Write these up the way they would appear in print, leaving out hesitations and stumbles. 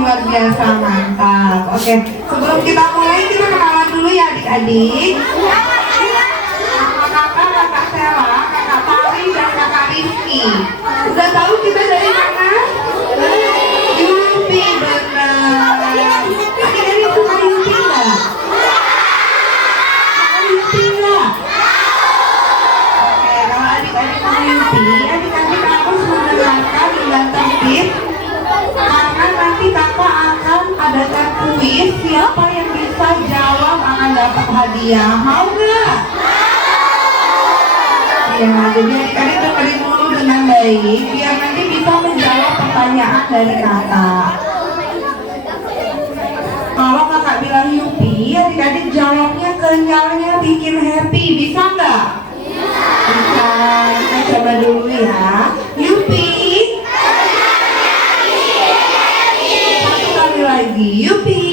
luar biasa, mantap. Oke, sebelum kita mulai kita kenalan dulu ya adik-adik. Kakak Sela, kakak Pari, dan kakak Rizky. Udah tahu kita dari mana? Yupi, benar. Adik-adik suka Yupi nggak? Yupi nggak? Oke, kalau adik-adik suka Yupi, adik-adik harus mendengarkan dengan tertib. Karena nanti kakak akan adakan kuis, siapa yang bisa jawab akan dapat hadiah. Mau nggak? Ya, jadi adik-adik dengerin dulu dengan baik biar nanti bisa menjawab pertanyaan dari kakak. Kalau kakak bilang Yupi, adik-adik jawabnya kenyalnya bikin happy, bisa nggak? Bisa. Kita coba dulu ya. Yupi. Satu kali lagi. Yupi.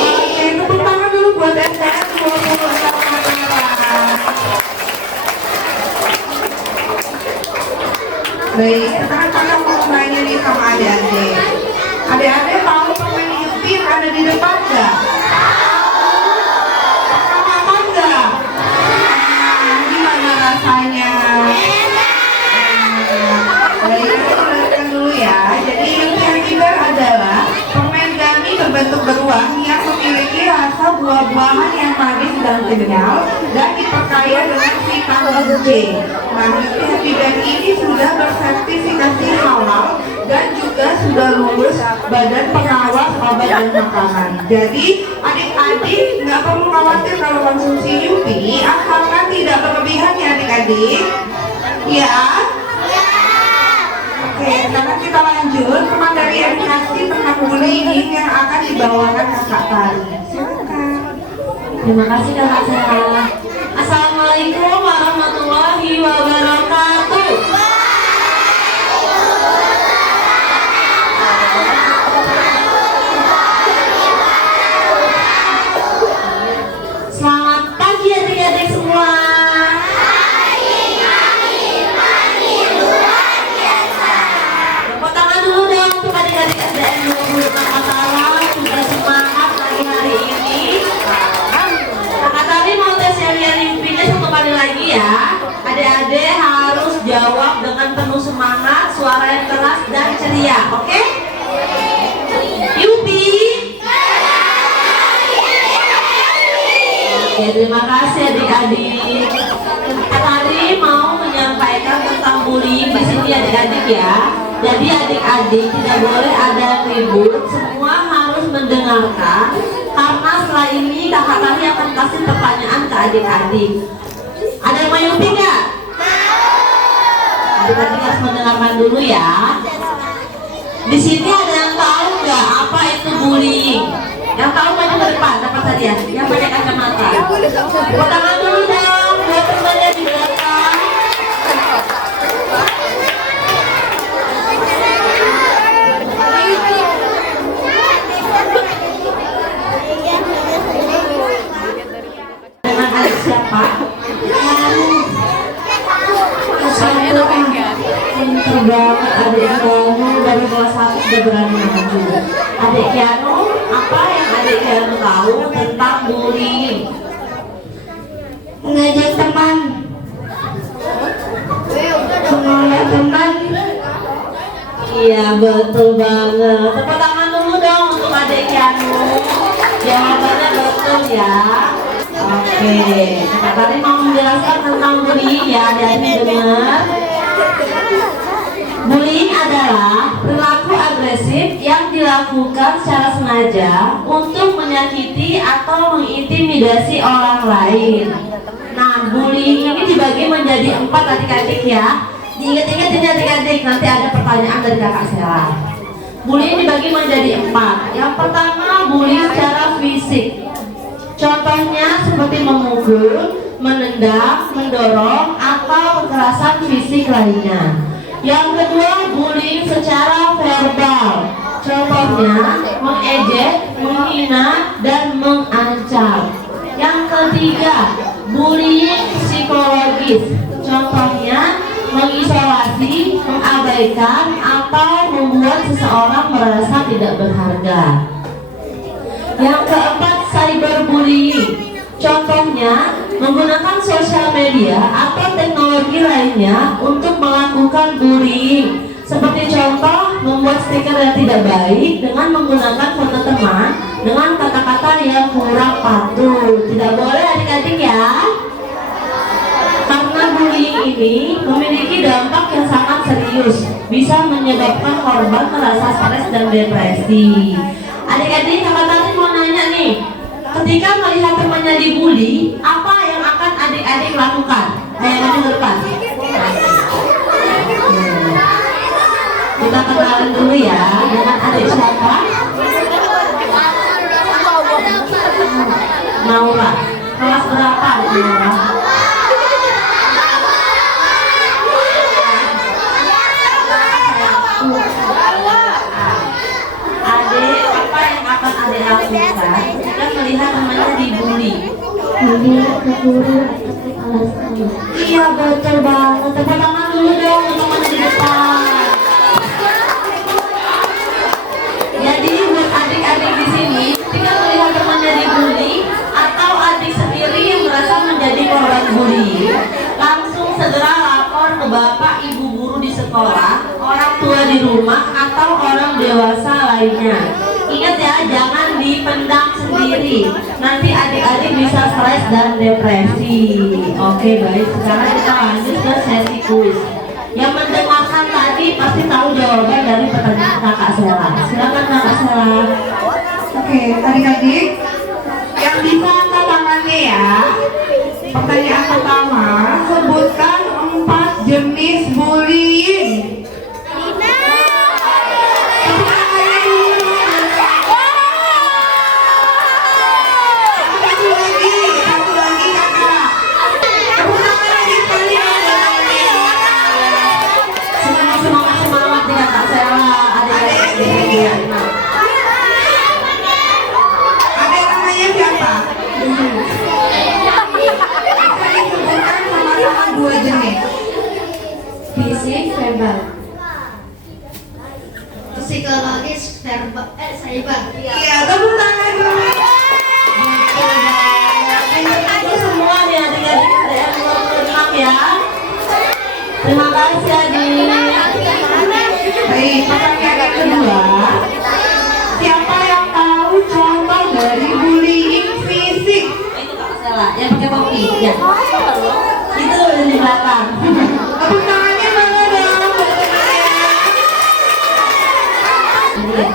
Oke, tepuk tangan dulu buat STS 20. Baik, sekarang kalian mau nanya nih sama adik-adik. Adik-adik tahu permen Yupi yang ada di depan nggak? Pernah makan nggak? Gimana rasanya? Baik, kita jelaskan dulu ya. Jadi Yupi yang Kinder adalah permen gummy berbentuk beruang yang memiliki rasa buah-buahan yang manis dan kenyal dan diperkaya dengan vitamin C. Nah, Yupi Kinder ini sudah bersertifikasi halal dan juga sudah lulus Badan Pengawas Obat dan Makanan. Jadi adik-adik nggak perlu khawatir kalau konsumsi Yupi, asalkan tidak berlebihan ya adik-adik. Ya. Oke, sekarang kita lanjut ke materi edukasi tentang bullying yang akan dibawakan kakak Tari. Silakan. Terima kasih kakak Sela. Assalamualaikum warahmatullahi wabarakatuh. Selamat pagi adik-adik semua. Tepuk tangan dulu dong untuk adik-adik SDN 26 Mataram. Sudah semangat lagi hari ini. Kakak tadi mau tes yang Yupinya satu kali lagi ya. Adik-adik harus jawab dengan penuh semangat, suara yang keras dan ceria, oke? Yupi. Oke, terima kasih adik-adik. Kakak tadi mau menyampaikan tentang bullying di sini adik-adik ya. Jadi adik-adik tidak boleh ada yang ribut, semua harus mendengarkan. Karena setelah ini kakak tadi akan kasih pertanyaan ke adik-adik. Ada yang mau Yupi nggak? Adik-adik harus mendengarkan dulu ya. Di sini ada yang tahu nggak apa itu bullying? Yang tahu maju ke depan, dapat hadiah. Yang pakai kacamata. Tepuk tangan dulu dong buat temannya di belakang. Dengan adik siapa? Terbanget adik kamu dari kelas 1 sudah berani maju. Adik Kianu, apa yang adik Kianu tahu tentang bullying? Mengajak teman, menolak teman. Iya betul banget. Tepuk tangan dulu dong untuk adik Kianu. Jawabannya betul ya. Oke, kakak tadi mau menjelaskan tentang bullying ya, adik-adik dengar. Bullying adalah perilaku agresif yang dilakukan secara sengaja untuk menyakiti atau mengintimidasi orang lain. Nah, bullying ini dibagi menjadi 4 adik-adik ya. Diingat-ingat ini adik-adik, nanti ada pertanyaan dari kakak Sela. Bullying dibagi menjadi 4. Yang pertama, bullying secara fisik. Contohnya seperti memukul, menendang, mendorong, atau kekerasan fisik lainnya. Yang kedua, bullying secara verbal. Contohnya mengejek, menghina, dan mengancam. Yang ketiga, bullying psikologis. Contohnya mengisolasi, mengabaikan, atau membuat seseorang merasa tidak berharga. Yang keempat, cyberbullying. Contohnya, menggunakan sosial media atau teknologi lainnya untuk melakukan bullying. Seperti contoh, membuat stiker yang tidak baik dengan menggunakan foto teman dengan kata-kata yang kurang patut. Tidak boleh adik-adik ya. Karena bullying ini memiliki dampak yang sangat serius, bisa menyebabkan korban merasa stres dan depresi. Adik-adik, kakak tadi mau nanya nih, ketika melihat temannya dibully, apa yang akan adik-adik lakukan? Ayo maju ke depan. Kita kenalin dulu ya dengan adik siapa? Naura. Kelas berapa Naura? Adik, apa yang akan adik lakukan jika melihat temannya dibully? Ke guru atau ke kepala sekolah. Iya betul banget. Tepuk tangan dulu dong untuk teman di depan. Jadi buat adik-adik di sini, ketika melihat temannya dibully atau adik sendiri yang merasa menjadi korban bully, langsung segera lapor ke bapak ibu guru di sekolah, orang tua di rumah atau orang dewasa lainnya. Ingat ya, jangan dipendam sendiri. Nanti adik-adik bisa stres dan depresi. Oke, baik. Sekarang kita lanjut ke sesi kuis. Yang mendengarkan tadi pasti tahu jawaban dari pertanyaan kakak Sela. Silakan kakak Sela. Oke, adik-adik yang bisa angkat tangannya ya. Pertanyaan pertama, sebutkan 4 jenis bullying. Satu lagi kakak. Tepuk tangan lagi sekalian. Semangat nih kakak Sela. Adik-adik. Ada namanya siapa? Bisa disebutkan sama-sama 2 jenis. Fisik, verbal. Psikologis, verbal, cyber. Iya, tepuk tangan dulu. Itu semua nih adik-adik yang 26 ya. Terima kasih adik. Baik, pertanyaan yang kedua. Siapa yang tahu contoh dari bullying fisik? Itu kakak Sela yang pakai topi ya. Itu di belakang. Tepuk tangannya mana dong? Ini ya.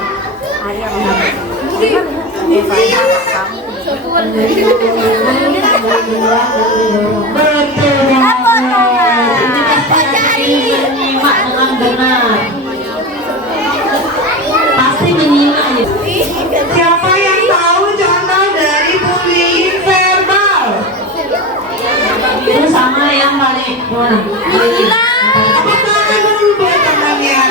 Betul banget. Ini pasti menyimak dengan benar. Pasti menyimak ya. Siapa yang tahu contoh dari bullying verbal? Itu sama yang paling mana? Tepuk tangan dulu buat temannya.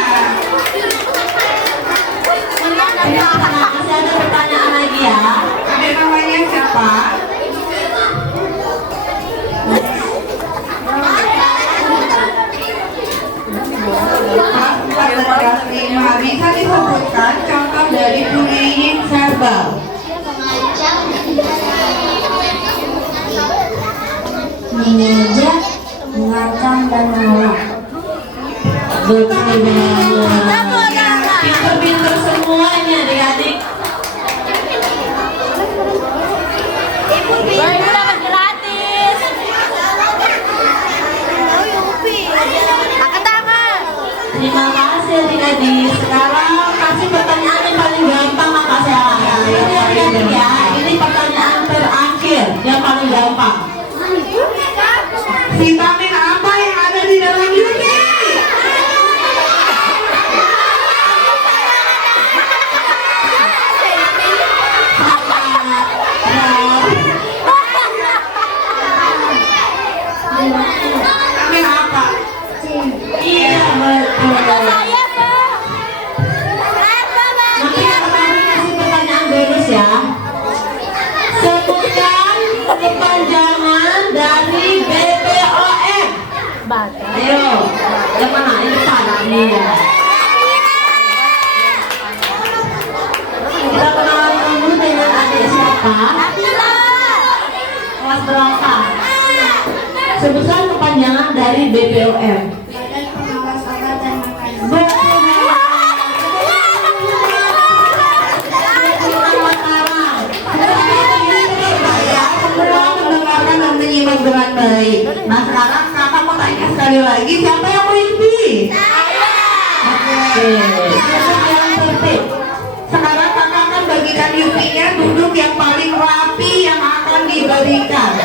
Masih ada pertanyaan lagi ya. Ada namanya siapa? Kelas 4 dan kelas 5. Bisa disebutkan contoh dari bullying verbal? Mengejek, mengancam, dan menolak. Betul banget. Pinter-pinter semua ini adik-adik. Ibu dapat gratis. Angkat tangan. Terima kasih adik-adik. Sekarang kasih pertanyaan yang paling gampang kakak Sela. Ini adik-adik ya. Ini pertanyaan terakhir yang paling gampang. Vitamin apa yang ada di dalam Yuni? Vitamin apa? Iya betul. Saya Pak. Nanti kemarin kasih pertanyaan bonus ya. Sebutkan kepanjangan dari BPOM. Ayo, yang mana? Yang depan ini ya. Sekali lagi, siapa yang mau Yupi? Oke, duduk yang tertib. Sekarang kakak akan bagikan Yupinya, duduk yang paling rapi yang akan diberikan.